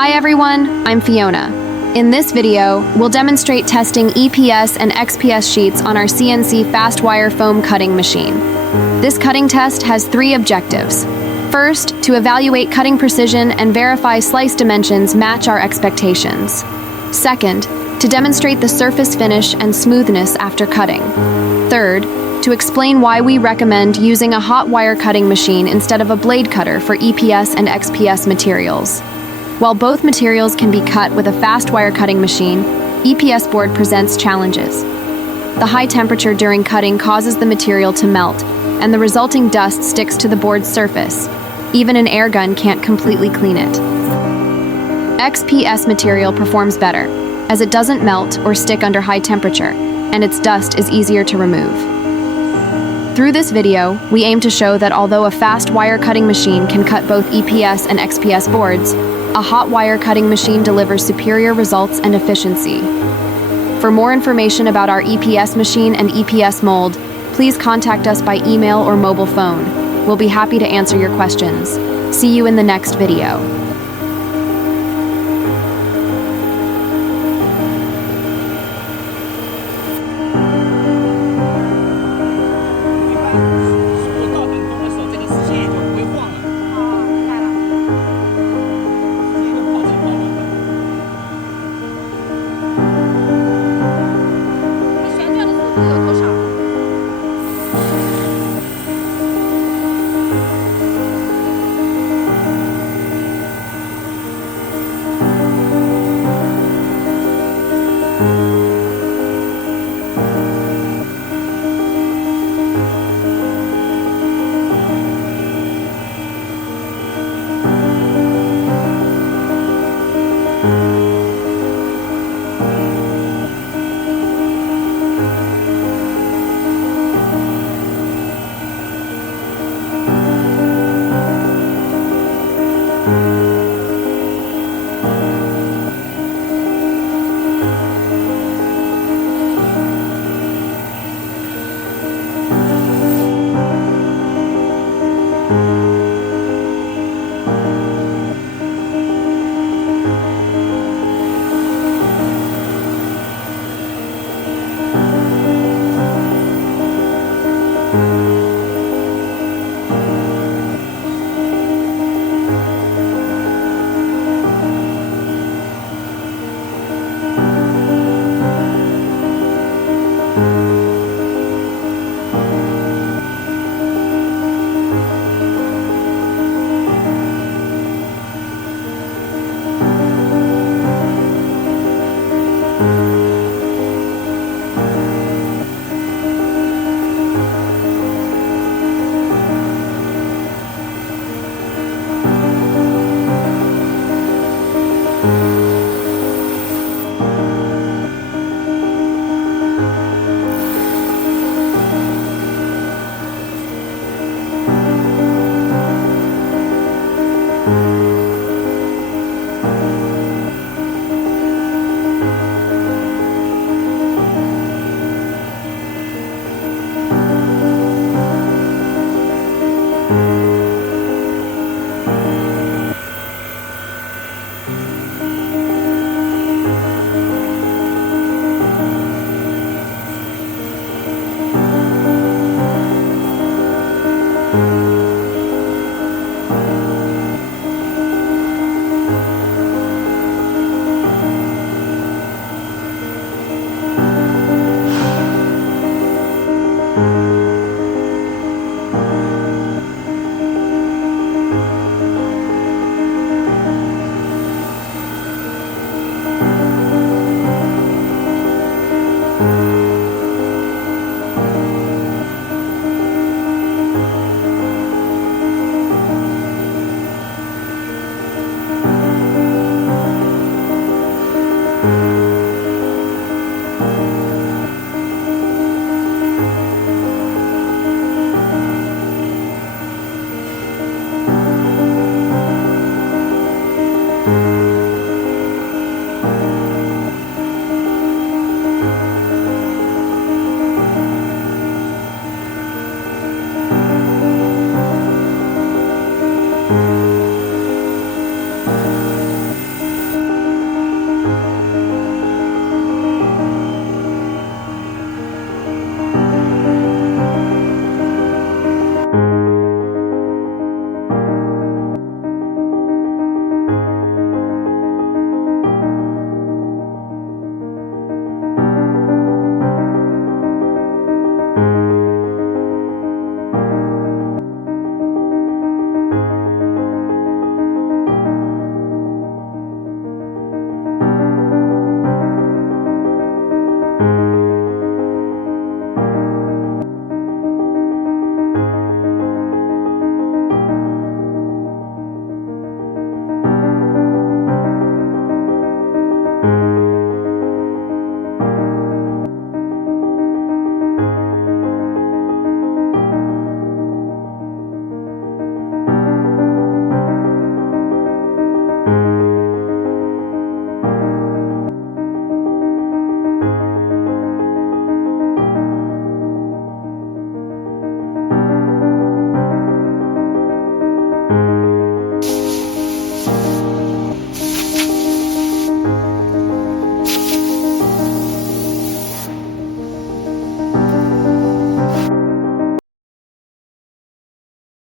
Hi everyone, I'm Fiona. In this video, we'll demonstrate testing EPS and XPS sheets on our CNC fast wire foam cutting machine. This cutting test has three objectives. First, to evaluate cutting precision and verify slice dimensions match our expectations. Second, to demonstrate the surface finish and smoothness after cutting. Third, to explain why we recommend using a hot wire cutting machine instead of a blade cutter for EPS and XPS materials. While both materials can be cut with a fast wire cutting machine, EPS board presents challenges. The high temperature during cutting causes the material to melt, and the resulting dust sticks to the board's surface. Even an air gun can't completely clean it. XPS material performs better, as it doesn't melt or stick under high temperature, and its dust is easier to remove. Through this video, we aim to show that although a fast wire cutting machine can cut both EPS and XPS boards, a hot wire cutting machine delivers superior results and efficiency. For more information about our EPS machine and EPS mold, please contact us by email or mobile phone. We'll be happy to answer your questions. See you in the next video.